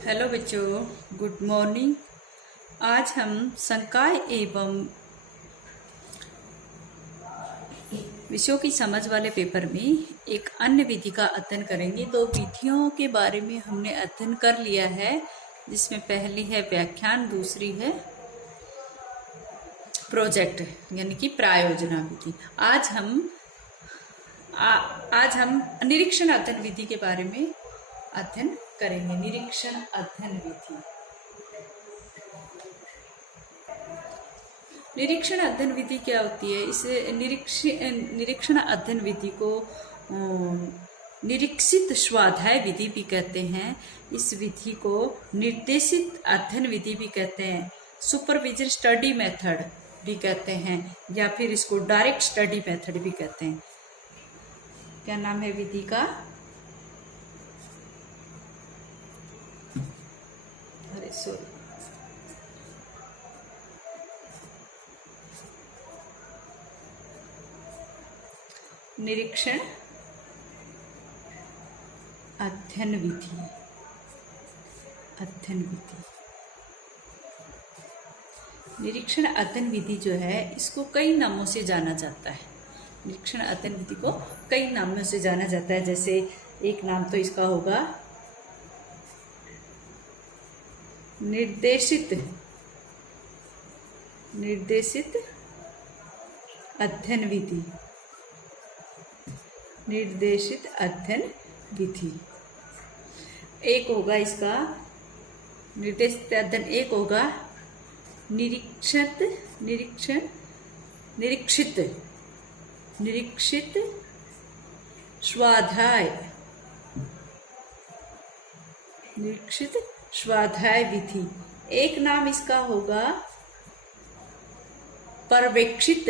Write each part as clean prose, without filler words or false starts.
Hello बच्चों, good morning. आज हम संकाय एवं विषयों की समझ वाले पेपर में एक अन्य विधि का अध्ययन करेंगे। दो विधियों के बारे में हमने अध्ययन कर लिया है, जिसमें पहली है व्याख्यान, दूसरी है प्रोजेक्ट यानी कि प्रायोजना विधि। आज हम निरीक्षण अध्ययन विधि के बारे में अध्ययन करेंगे। निरीक्षण अध्ययन विधि। निरीक्षण अध्ययन विधि क्या होती है? इस निरीक्षण अध्ययन विधि को निरीक्षित स्वाध्याय विधि भी कहते हैं। इस विधि को निर्देशित अध्ययन विधि भी कहते हैं, सुपरविजन स्टडी मेथड भी कहते हैं, या फिर इसको डायरेक्ट स्टडी मेथड भी कहते हैं। क्या नाम है विधि का? अरे सॉरी, निरीक्षण अध्ययन विधि। निरीक्षण अध्ययन विधि जो है, इसको कई नामों से जाना जाता है। निरीक्षण अध्ययन विधि को कई नामों से जाना जाता है। जैसे एक नाम तो इसका होगा निर्देशित अध्ययन विधि। निर्देशित अध्ययन विधि एक होगा इसका निर्देशित अध्ययन। एक होगा निरीक्षित स्वाध्याय विधि। एक नाम इसका होगा पर्यवेक्षित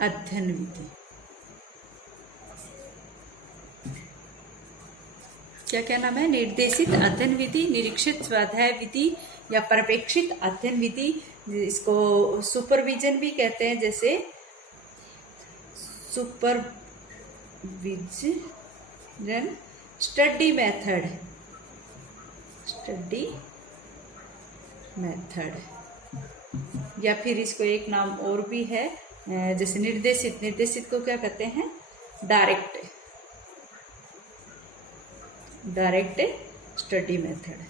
अध्ययन विधि। क्या नाम है? निर्देशित अध्ययन विधि, निरीक्षित स्वाध्याय विधि या पर्यवेक्षित अध्ययन विधि। इसको सुपरविजन भी कहते हैं, जैसे सुपरविजन स्टडी मेथड, या फिर इसको एक नाम और भी है, जैसे निर्देशित को क्या कहते हैं? Direct study method.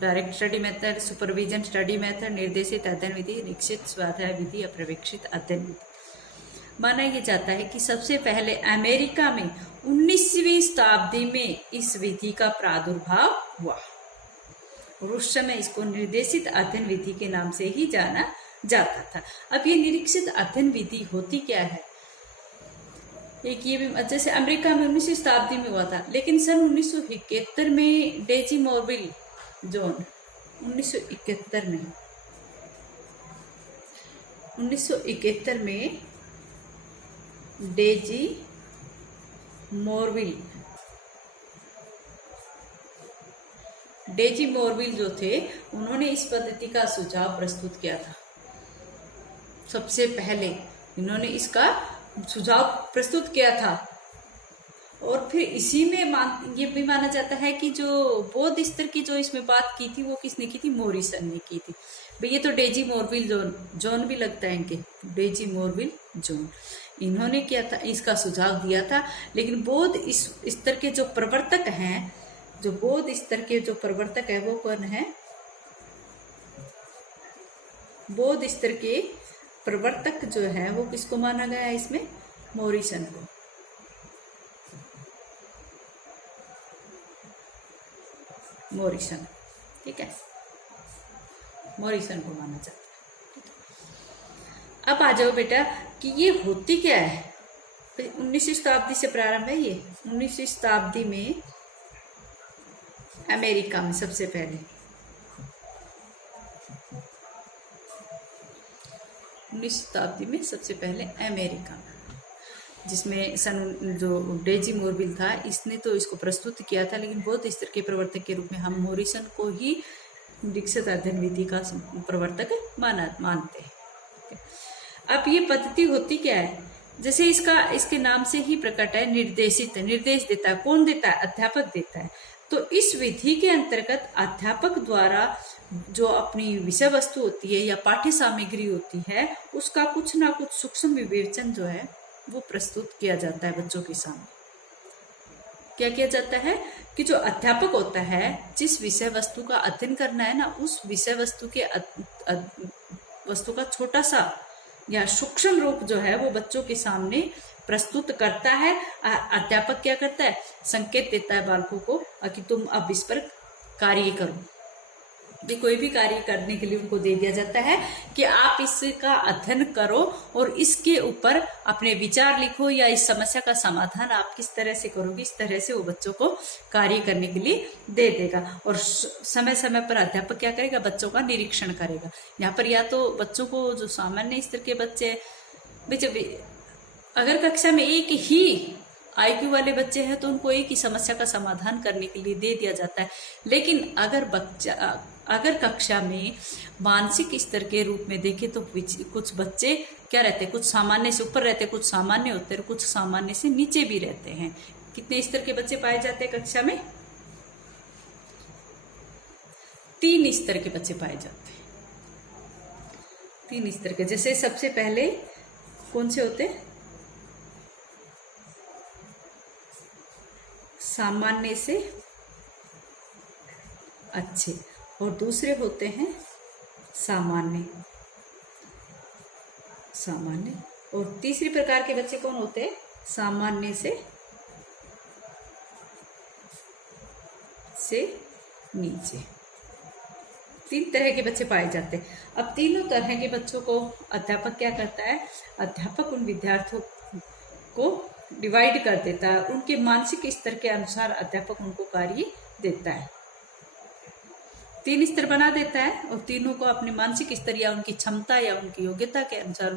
Direct study method, supervision study method, निर्देशित अध्ययन विधि, निरीक्षित स्वाध्याय विधि या पर्यवेक्षित अध्ययन विधि। माना यह जाता है कि सबसे पहले अमेरिका में 19वीं शताब्दी में इस विधि का प्रादुर्भाव हुआ, और उस समय इसको निर्देशित अध्ययन विधि के नाम से ही जाना जाता था। अब ये निरीक्षित अध्ययन विधि होती क्या है? एक ये भी, जैसे अमेरिका में 19वीं शताब्दी में हुआ था, लेकिन सन 1971 में डेजी मॉर्विल जोन 1971 में डेजी मॉर्विल जो थे, उन्होंने इस पद्धति का सुझाव प्रस्तुत किया था। सबसे पहले इन्होंने इसका सुझाव प्रस्तुत किया था, और फिर इसी में ये भी माना जाता है कि जो बौद्ध स्तर की जो इसमें बात की थी, वो किसने की थी? मॉरिसन ने की थी। भाई ये तो डेजी मॉर्विल जोन भी लगता है इनके, डेजी मॉर्विल जोन, इन्होंने किया था, इसका सुझाव दिया था। लेकिन बौद्ध इस स्तर के जो प्रवर्तक हैं, वो कौन है? बौद्ध स्तर के प्रवर्तक जो है, वो किसको माना गया है इसमें? मॉरिसन को। ठीक है, मॉरिसन को माना जाता है। अब आ जाओ बेटा कि ये होती क्या है। 19वीं शताब्दी से प्रारंभ है ये। 19वीं शताब्दी में अमेरिका में सबसे पहले 19वीं शताब्दी में सबसे पहले अमेरिका में जिसमें जो डेजी मोरविल था, इसने तो इसको प्रस्तुत किया था, लेकिन बौद्ध स्तर के प्रवर्तक के रूप में हम मॉरिसन को ही निरीक्षित अध्ययन विधि का प्रवर्तक मानते हैं। अब ये पद्धति होती क्या है, जैसे इसके नाम से ही प्रकट है, निर्देश देता है। कौन देता है? अध्यापक देता है। तो इस विधि के अंतर्गत अध्यापक द्वारा जो अपनी विषय वस्तु होती है या पाठ्य सामग्री होती है, उसका कुछ ना कुछ सूक्ष्म विवेचन जो है वो प्रस्तुत किया जाता है बच्चों के सामने। क्या किया जाता है कि जो अध्यापक होता है, जिस विषय वस्तु का अध्ययन करना है ना, उस विषय वस्तु के वस्तु का छोटा सा या सूक्ष्म रूप जो है वो बच्चों के सामने प्रस्तुत करता है। अध्यापक क्या करता है? संकेत देता है बालकों को कि तुम अब इस पर कार्य करो। भी कोई भी कार्य करने के लिए उनको दे दिया जाता है कि आप इसका अध्ययन करो और इसके ऊपर अपने विचार लिखो, या इस समस्या का समाधान आप किस तरह से करोगे, इस तरह से वो बच्चों को कार्य करने के लिए दे देगा। और समय समय पर अध्यापक क्या करेगा? बच्चों का निरीक्षण करेगा। यहाँ पर या तो बच्चों को, जो सामान्य स्तर के बच्चे, अगर कक्षा में एक ही IQ वाले बच्चे हैं तो उनको एक ही समस्या का समाधान करने के लिए दे दिया जाता है। लेकिन अगर कक्षा में मानसिक स्तर के रूप में देखें तो कुछ बच्चे क्या रहते हैं? कुछ सामान्य से ऊपर रहते हैं, कुछ सामान्य होते हैं, कुछ सामान्य से नीचे भी रहते हैं। कितने स्तर के बच्चे पाए जाते हैं कक्षा में? 3 स्तर के बच्चे पाए जाते हैं। 3 स्तर के। जैसे सबसे पहले कौन से होते हैं? सामान्य से अच्छे, और दूसरे होते हैं सामान्य। और तीसरी प्रकार के बच्चे कौन होते हैं? सामान्य से नीचे। 3 तरह के बच्चे पाए जाते हैं। अब तीनों तरह के बच्चों को अध्यापक क्या करता है? अध्यापक उन विद्यार्थियों को डिवाइड कर देता है। उनके मानसिक स्तर के अनुसार अध्यापक उनको कार्य देता है। 3 स्तर बना देता है और तीनों को अपने मानसिक स्तर या उनकी क्षमता या उनकी योग्यता के अनुसार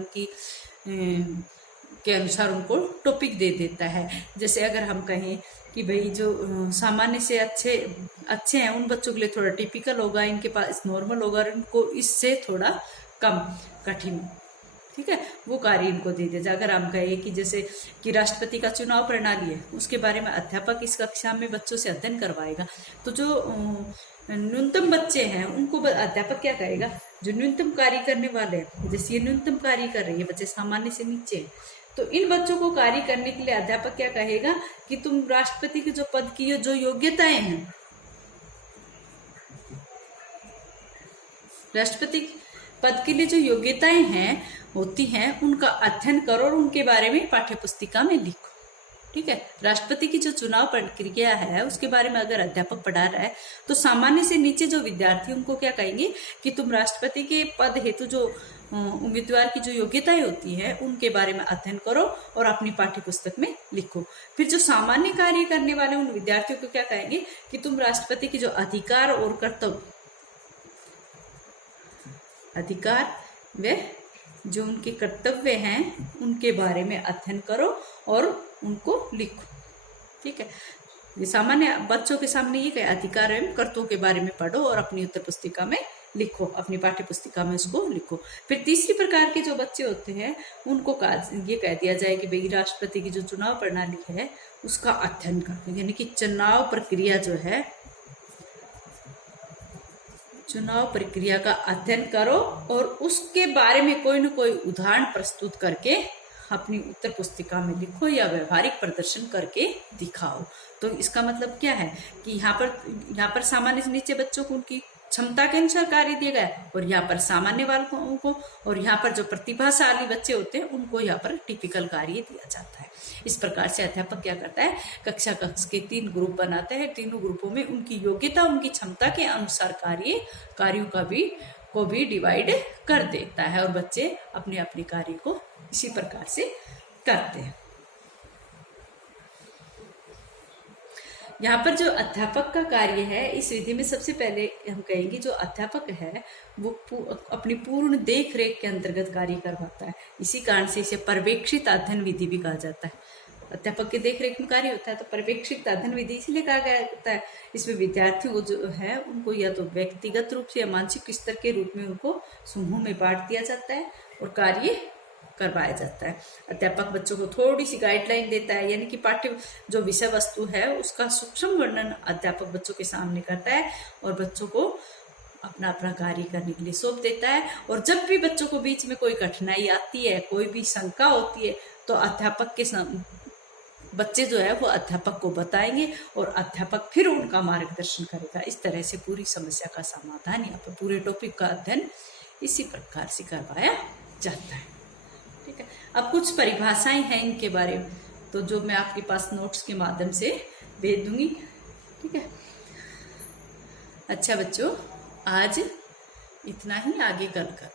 उनको टॉपिक दे देता है। जैसे अगर हम कहें कि भाई जो सामान्य से अच्छे हैं, उन बच्चों के लिए थोड़ा टिपिकल होगा, इनके पास नॉर्मल होगा, और इनको इससे थोड़ा कम कठिन, ठीक है, वो कार्य इनको दे दिया जाए। अगर हम कहें कि जैसे कि राष्ट्रपति का चुनाव प्रणाली है, उसके बारे में अध्यापक इस कक्षा में बच्चों से अध्ययन करवाएगा, तो जो न्यूनतम बच्चे हैं उनको अध्यापक क्या करेगा? जो न्यूनतम कार्य करने वाले हैं, जैसे ये न्यूनतम कार्य कर रही है, बच्चे सामान्य से नीचे, तो इन बच्चों को कार्य करने के लिए अध्यापक क्या कहेगा कि तुम राष्ट्रपति के जो पद की जो योग्यताएं हैं, राष्ट्रपति पद के लिए जो योग्यताएं हैं होती हैं, उनका अध्ययन करो और उनके बारे में पाठ्य पुस्तिका में लिखो। ठीक है, राष्ट्रपति की जो चुनाव प्रक्रिया है उसके बारे में अगर अध्यापक पढ़ा रहा है तो सामान्य से नीचे जो विद्यार्थी उनको क्या कहेंगे कि तुम राष्ट्रपति के पद हेतु जो उम्मीदवार की जो योग्यताएं होती है उनके बारे में अध्ययन करो और अपनी पाठ्य पुस्तक में लिखो। फिर जो सामान्य कार्य करने वाले उन विद्यार्थियों को क्या कहेंगे कि तुम राष्ट्रपति की जो अधिकार और कर्तव्य, अधिकार व जो उनके कर्तव्य हैं उनके बारे में अध्ययन करो और उनको लिखो। ठीक है, ये सामान्य बच्चों के सामने ये क्या अधिकार एवं कर्तव्यों के बारे में पढ़ो और अपनी उत्तर पुस्तिका में लिखो, अपनी पाठ्य पुस्तिका में उसको लिखो। फिर तीसरी प्रकार के जो बच्चे होते हैं उनको ये कह दिया जाए कि भाई राष्ट्रपति की जो चुनाव प्रणाली है उसका अध्ययन करो, यानी कि चुनाव प्रक्रिया जो है, चुनाव प्रक्रिया का अध्ययन करो और उसके बारे में कोई न कोई उदाहरण प्रस्तुत करके अपनी उत्तर पुस्तिका में लिखो या व्यवहारिक प्रदर्शन करके दिखाओ। तो इसका मतलब क्या है कि यहाँ पर सामान्य से नीचे बच्चों को उनकी क्षमता के अनुसार कार्य दिया गया है और यहाँ पर सामान्य वालों को और यहाँ पर जो प्रतिभाशाली बच्चे होते हैं उनको यहाँ पर टिपिकल कार्य दिया जाता है। इस प्रकार से अध्यापक क्या करता है, कक्षा के 3 ग्रुप बनाता है। तीनों ग्रुपों में उनकी योग्यता, उनकी क्षमता के अनुसार कार्यों को भी डिवाइड कर देता है और बच्चे अपने अपने कार्य को इसी प्रकार से करते हैं। यहाँ पर जो अध्यापक का कार्य है इस विधि में सबसे पहले हम कहेंगे जो अध्यापक है वो अपनी पूर्ण देख रेख के अंतर्गत कार्य करवाता है। इसी कारण से इसे पर्यवेक्षित अध्ययन विधि भी कहा जाता है। अध्यापक के देख रेख में कार्य होता है तो पर्यवेक्षित अध्ययन विधि इसलिए कहा गया होता है। इसमें विद्यार्थियों को जो है उनको या तो व्यक्तिगत रूप से या मानसिक स्तर के रूप में उनको समूह में बांट दिया जाता है और कार्य करवाया जाता है। अध्यापक बच्चों को थोड़ी सी गाइडलाइन देता है, यानी कि पाठ्य जो विषय वस्तु है उसका सूक्ष्म वर्णन अध्यापक बच्चों के सामने करता है और बच्चों को अपना अपना कार्य करने के लिए सौंप देता है। और जब भी बच्चों को बीच में कोई कठिनाई आती है, कोई भी शंका होती है, तो अध्यापक के बच्चे जो है वो अध्यापक को बताएंगे और अध्यापक फिर उनका मार्गदर्शन करेगा। इस तरह से पूरी समस्या का समाधान या फिर पूरे टॉपिक का अध्ययन इसी प्रकार से करवाया जाता है। ठीक है, अब कुछ परिभाषाएं हैं इनके बारे में, तो जो मैं आपके पास नोट्स के माध्यम से भेज दूंगी। ठीक है, अच्छा बच्चों, आज इतना ही, आगे कल कर